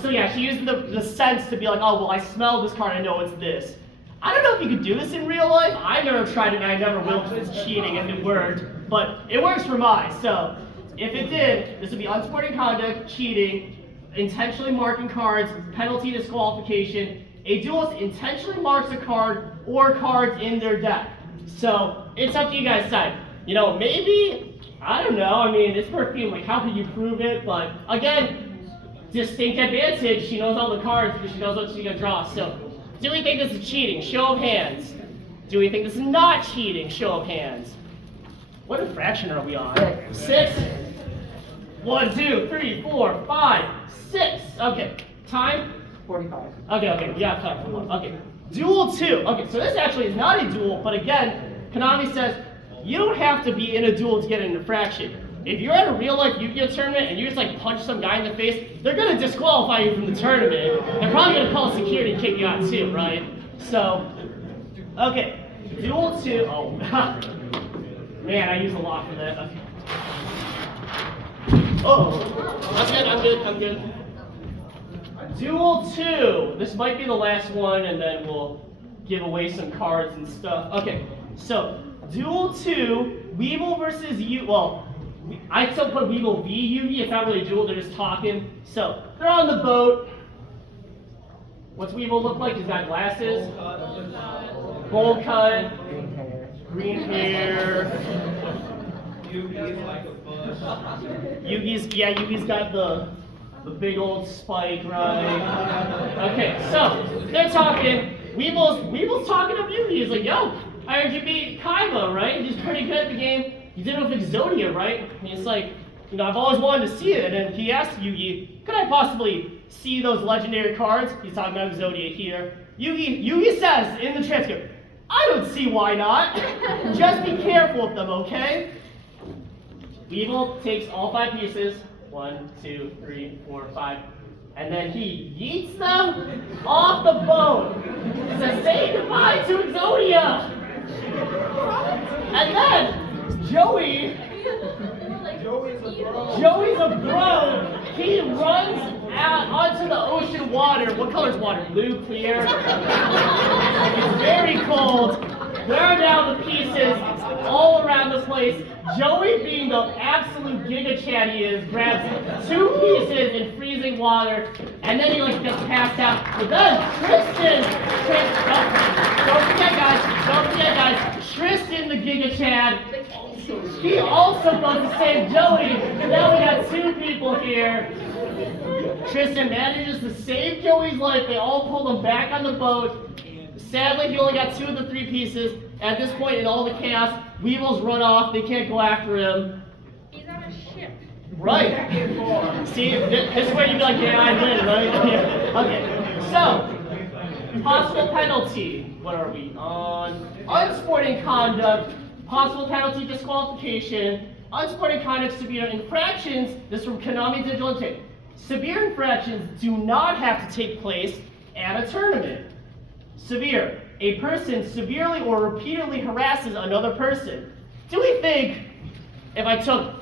So yeah, she used the sense to be like, oh, well, I smell this card, I know it's this. I don't know if you could do this in real life. I never tried it, and I never will because it's cheating if it worked. But it works for Mai. So, if it did, this would be unsporting conduct, cheating, intentionally marking cards, penalty disqualification. A duelist intentionally marks a card or cards in their deck. So, it's up to you guys to decide. Maybe, I don't know, it's perfume, like how could you prove it? But again, distinct advantage, she knows all the cards because she knows what she's gonna draw. So, do we think this is cheating? Show of hands. Do we think this is not cheating? Show of hands. What infraction are we on? 6. 1, 2, 3, 4, 5, 6. Okay, time? 45. Okay, we got time for one. Okay, duel 2. Okay, so this actually is not a duel, but again, Konami says you don't have to be in a duel to get an infraction. if you're at a real life Yu-Gi-Oh tournament and you just like punch some guy in the face, they're gonna disqualify you from the tournament. They're probably gonna call security and kick you out too, right? So, okay, Duel 2. Oh, man, I use a lot for that. Okay. Oh, I'm good. Duel 2. This might be the last one, and then we'll give away some cards and stuff. Okay, so Duel 2, Weevil versus I still put Weevil v Yugi. It's not really a duel, they're just talking. So, they're on the boat. What's Weevil look like? He's got glasses. Bowl cut. Green hair. Yugi's like a bush. Yugi's got the big old spike, right? Okay, so they're talking. Weevil's talking to Yugi. He's like, yo, I heard you beat Kaiba, right? He's pretty good at the game. You did it with Exodia, right? And he's like, I've always wanted to see it. And he asked Yugi, could I possibly see those legendary cards? He's talking about Exodia here. Yugi says in the transcript, I don't see why not. Just be careful with them, okay? Weevil takes all 5 pieces. 1, 2, 3, 4, 5. And then he yeets them off the boat. He says, say goodbye to Exodia. And then Joey's a bro. He runs out onto the ocean water. What color is water? Blue, clear. It's very cold. There are now the pieces all around the place. Joey, being the absolute giga chat he is, grabs 2 pieces in freezing water, and then he gets passed out. But then Tristan, don't forget guys, Tristan the giga chat, he also goes to save Joey. Now we got 2 people here. Tristan manages to save Joey's life. They all pull him back on the boat. Sadly, he only got 2 of the 3 pieces. At this point in all the chaos, Weevil's run off. They can't go after him. He's on a ship. Right. See, this is where you'd be like, yeah, I win, right? Yeah. Okay. So, possible penalty. What are we on? Unsporting conduct. Possible penalty disqualification. Unsporting conduct, severe infractions. This is from Konami Digital Entertainment. Severe infractions do not have to take place at a tournament. Severe. A person severely or repeatedly harasses another person. Do we think if I took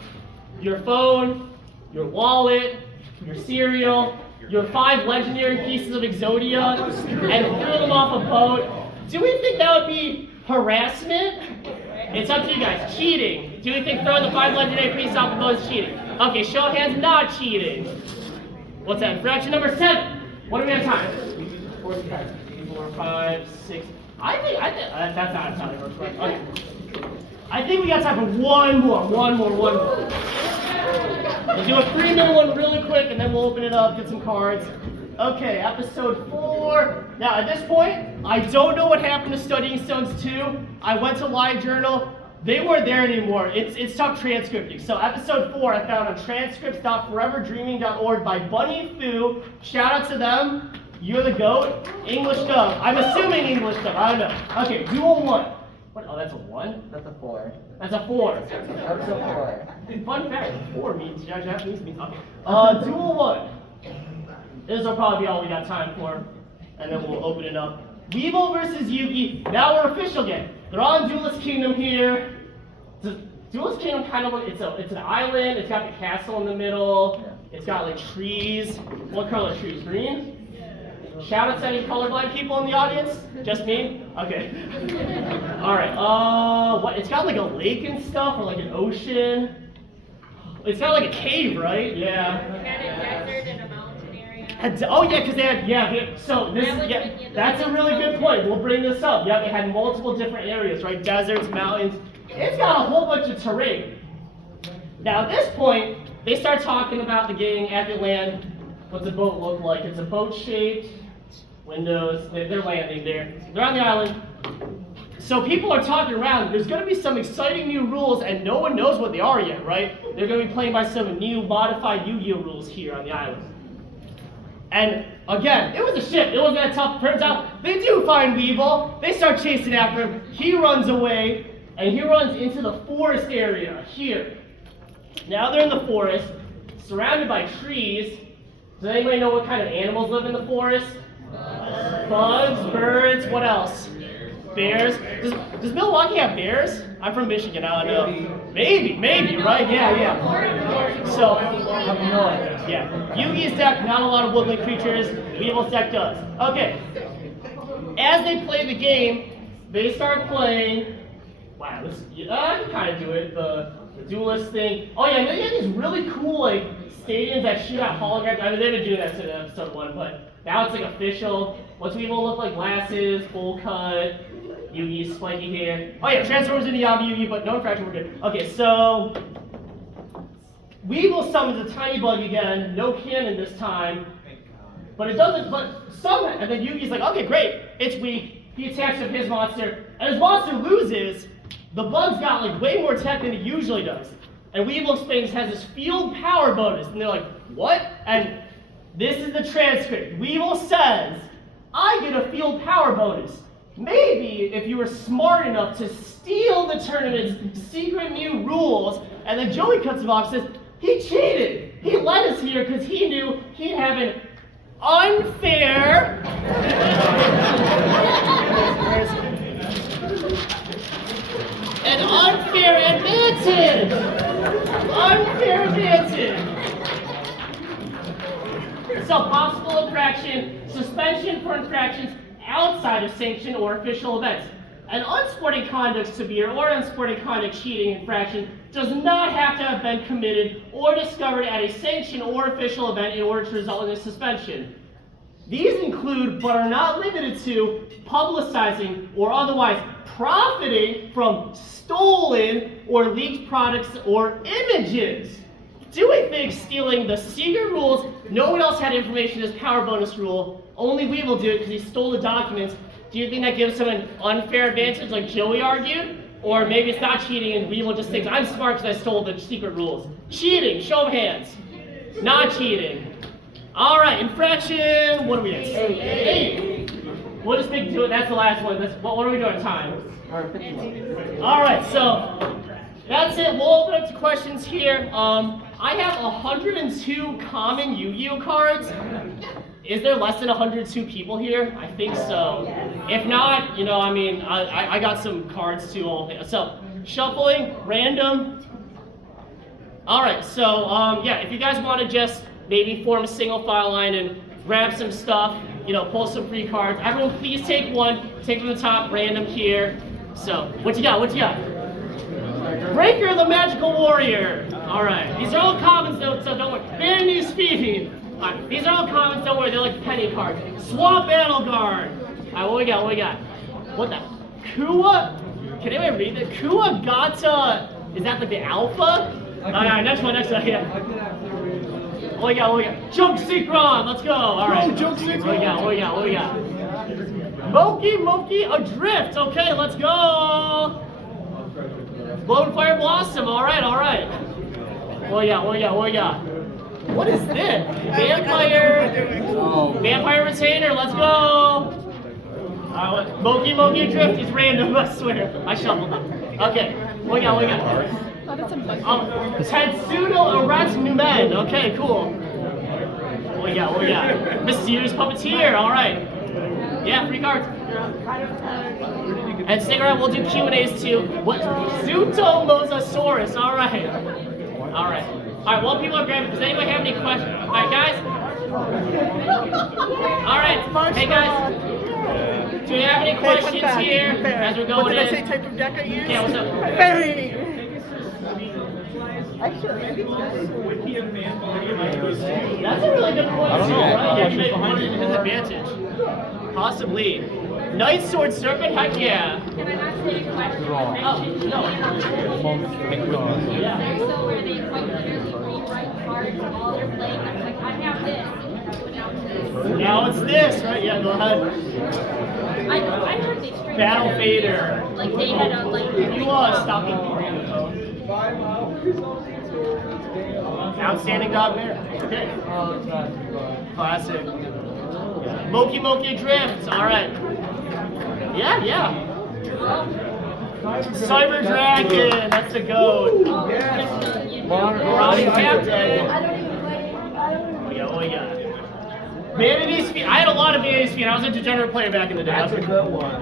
your phone, your wallet, your cereal, your 5 legendary pieces of Exodia, and threw them off a boat, do we think that would be harassment? It's up to you guys. Cheating. Do we think throwing the 5 legendary pieces off the boat is cheating? Okay, show of hands, not cheating. What's that? Infraction number 7. What do we have time? 4, 5, 6. I think that's not a time. Okay. I think we got time for one more. We'll do a 3-minute one really quick, and then we'll open it up, get some cards. Okay, episode 4. Now, at this point, I don't know what happened to Studying Stones 2. I went to LiveJournal. They weren't there anymore. It's tough transcripting. So episode 4 I found on transcripts.foreverdreaming.org by Bunny Fu. Shout out to them. You're the GOAT. English dub. I'm assuming English dub. I don't know. Okay, Duel 1. What? Oh, that's a 1? That's a 4. That's a 4. That's a 4. Fun fact, 4 means, Japanese means, okay. Duel 1. This will probably be all we got time for. And then we'll open it up. Weevil versus Yugi. Now we're official again. They're on Duelist Kingdom here. Duelist Kingdom kind of look, it's an island. It's got the castle in the middle. It's got like trees. What color are trees? Green? Shout out to any colorblind people in the audience? Just me? Okay. Alright, what? It's got like a lake and stuff, or like an ocean. It's got like a cave, right? Yeah. It's got a desert and a mountain area. Oh yeah, because they had, that's a really good point. We'll bring this up. Yeah, they had multiple different areas, right? Deserts, mountains. It's got a whole bunch of terrain. Now at this point, they start talking about the gang at the land. What's the boat look like? It's a boat shaped, windows, they're landing there. They're on the island. So people are talking around. There's going to be some exciting new rules, and no one knows what they are yet, right? They're going to be playing by some new modified Yu-Gi-Oh rules here on the island. And again, it was a ship. It wasn't that tough. Turns out they do find Weevil. They start chasing after him. He runs away, and he runs into the forest area here. Now they're in the forest, surrounded by trees. Does anybody know what kind of animals live in the forest? Bugs, birds, what else? Bears. Does Milwaukee have bears? I'm from Michigan, I don't know. Maybe, right? Yeah. So, yeah. Yugi's deck, not a lot of woodland creatures. Weevil's deck does. Okay. As they play the game, they start playing. Wow, this I can kind of do it. The duelist thing. Oh yeah, they have these really cool like stadiums that shoot out holograms. I mean, they've been doing that since episode 1, but now it's like official. What's Weevil look like? Glasses, full cut. Yugi's spiky hair. Oh yeah, transforms into Yugi, but no infraction, we're good. Okay, so Weevil summons a tiny bug again, no cannon this time. But it doesn't, and then Yugi's like, okay, great, it's weak. He attacks with his monster, and his monster loses. The bug's got like way more tech than it usually does. And Weevil explains it has this field power bonus, and they're like, what? And this is the transcript. Weevil says, I get a field power bonus. Maybe if you were smart enough to steal the tournament's secret new rules, and then Joey cuts him off and says, he cheated. He led us here because he knew he'd have an unfair advantage. Unfair advantage. So possible infraction, suspension for infractions outside of sanction or official events. An unsporting conduct severe or unsporting conduct cheating infraction does not have to have been committed or discovered at a sanction or official event in order to result in a suspension. These include, but are not limited to, publicizing or otherwise profiting from stolen or leaked products or images. Do we think stealing the secret rules, no one else had information as power bonus rule, only we will do it because he stole the documents? Do you think that gives him an unfair advantage like Joey argued? Or maybe it's not cheating and Weevil just thinks, I'm smart because I stole the secret rules. Cheating, show of hands. Not cheating. All right, infraction, what are we at? 8. We'll just stick to it, that's the last one. What are we doing, time? All right, so that's it. We'll open up to questions here. I have 102 common Yu-Gi-Oh cards. Is there less than 102 people here? I think so. If not, I got some cards too. So, shuffling, random. All right, so yeah, if you guys want to just maybe form a single file line and grab some stuff, pull some free cards. Everyone, please take one. Take from the top, random here. So, what you got? Breaker the Magical Warrior. All right, these are all commons though, so don't worry. Very new speed. All right, these are all commons, don't worry, they're like penny cards. Swamp Battle Guard. All right, what we got? What the? Kua? Can anyone read that? Kua Gata. Is that like the alpha? All right, next one, yeah. What we got? Junk Synchron, let's go. All right. Junk Synchron. What we got? Moki Adrift. Okay, let's go. Bonefire Blossom. All right. What we got? What is this? Vampire Retainer. Let's go. Moki Adrift is random. I swear. I shuffled them. Okay. What we got? Tetsudo Arrest Numen. Okay, cool. What we got? Mysterious Puppeteer. All right. Yeah, free cards. And stick around, we'll do Q&As too. What? Zuto Mosasaurus. All right, while people are grabbing, does anybody have any questions? All right, guys. All right, hey guys. Do you have any questions here as we're going in? What did I say type of deck I use? Yeah, what's up? Very. That's a really good point. I don't know. Right? Yeah, you may want it to his advantage. Possibly. Night Sword Serpent? Heck yeah. Can I ask you a question? No. Yeah. So where they quite literally rewrite cards while they're playing, I'm like, I have this. Now it's this, right? Yeah, go ahead. I heard they straight Battle Fader. Like they had a You stop me. Outstanding dog there. Okay. Classic. Moki Drift. All right. Yeah. Cyber Dragon. That's the goat. Oh, Karate Captain. I don't even play. Oh yeah. Vanity's Feet. I had a lot of Vanity's Feet. I was a degenerate player back in the day. That's a good one.